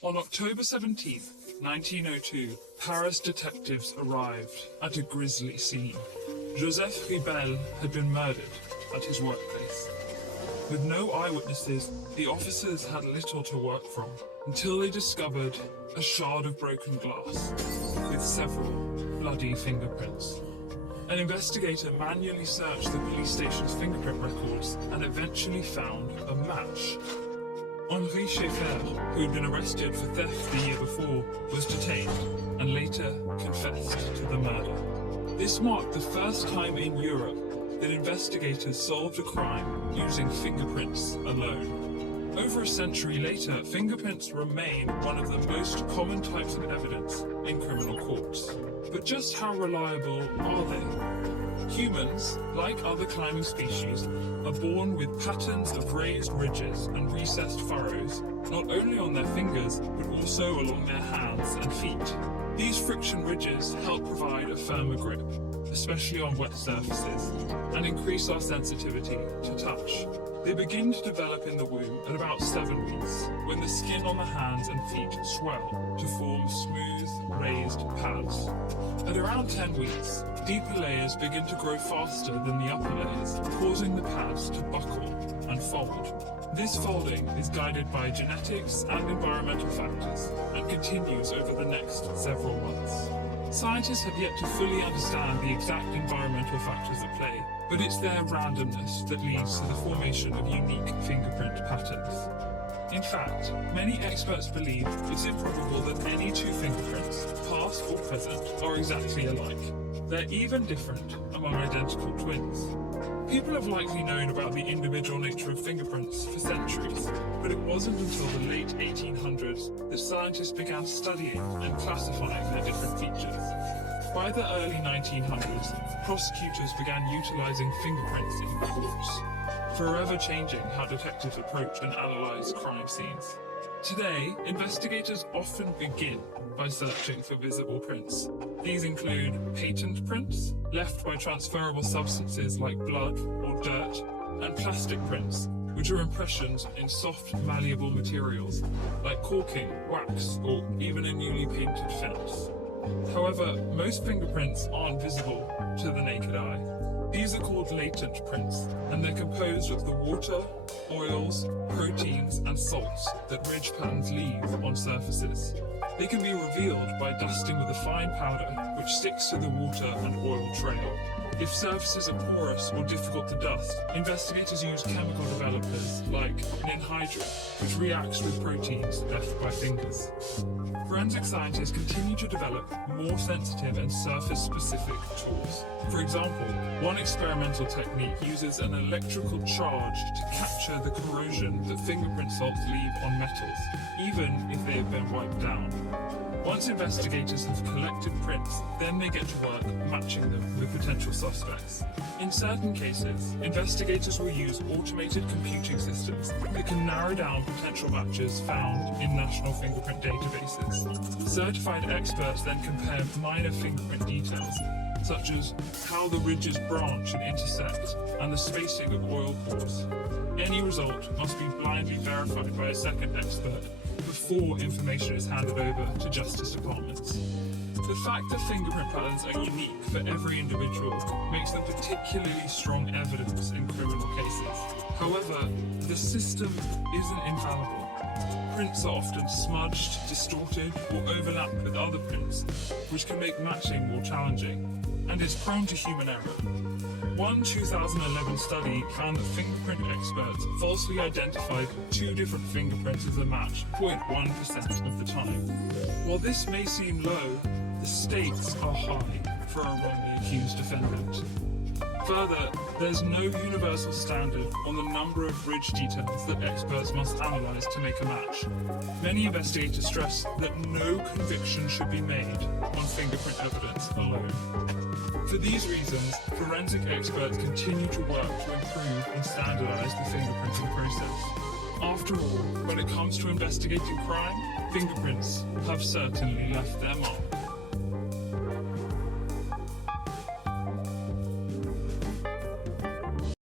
On October 17, 1902, Paris detectives arrived at a grisly scene. Joseph Ribel had been murdered at his workplace. With no eyewitnesses, the officers had little to work from until they discovered a shard of broken glass with several bloody fingerprints. An investigator manually searched the police station's fingerprint records and eventually found a match. Henri Schaeffer, who had been arrested for theft the year before, was detained and later confessed to the murder. This marked the first time in Europe that investigators solved a crime using fingerprints alone. Over a century later, fingerprints remain one of the most common types of evidence in criminal courts. But just how reliable are they? Humans, like other climbing species, are born with patterns of raised ridges and recessed furrows, not only on their fingers, but also along their hands and feet. These friction ridges help provide a firmer grip, especially on wet surfaces, and increase our sensitivity to touch. They begin to develop in the womb at about 7 weeks, when the skin on the hands and feet swell to form smooth, raised pads. At around 10 weeks, deeper layers begin to grow faster than the upper layers, causing the pads to buckle and fold. This folding is guided by genetics and environmental factors, and continues over the next several months. Scientists have yet to fully understand the exact environmental factors at play, but it's their randomness that leads to the formation of unique fingerprint patterns. In fact, many experts believe it's improbable that any two fingerprints, past or present, are exactly alike. They're even different among identical twins. People have likely known about the individual nature of fingerprints for centuries, but it wasn't until the late 1800s that scientists began studying and classifying their different features. By the early 1900s, prosecutors began utilizing fingerprints in courts, forever changing how detectives approach and analyze crime scenes. Today, investigators often begin by searching for visible prints. These include patent prints, left by transferable substances like blood or dirt, and plastic prints, which are impressions in soft, malleable materials like caulking, wax, or even a newly painted fence. However, most fingerprints aren't visible to the naked eye. These are called latent prints, and they're composed of the water, oils, proteins, and salts that ridge patterns leave on surfaces. They can be revealed by dusting with a fine powder which sticks to the water and oil trail. If surfaces are porous or difficult to dust, investigators use chemical developers like ninhydrin, which reacts with proteins left by fingers. Forensic scientists continue to develop more sensitive and surface-specific tools. For example, one experimental technique uses an electrical charge to capture the corrosion that fingerprint salts leave on metals, even if they have been wiped down. Once investigators have collected prints, then they get to work matching them with potential suspects. In certain cases, investigators will use automated computing systems that can narrow down potential matches found in national fingerprint databases. Certified experts then compare minor fingerprint details, such as how the ridges branch and intersect, and the spacing of oil pores. Any result must be blindly verified by a second expert before information is handed over to justice departments. The fact that fingerprint patterns are unique for every individual makes them particularly strong evidence in criminal cases. However, the system isn't infallible. Prints are often smudged, distorted, or overlapped with other prints, which can make matching more challenging, and is prone to human error. One 2011 study found that fingerprint experts falsely identified two different fingerprints as a match 0.1% of the time. While this may seem low, the stakes are high for a wrongly accused defendant. Further, there's no universal standard on the number of ridge details that experts must analyze to make a match. Many investigators stress that no conviction should be made on fingerprint evidence alone. For these reasons, forensic experts continue to work to improve and standardize the fingerprinting process. After all, when it comes to investigating crime, fingerprints have certainly left their mark.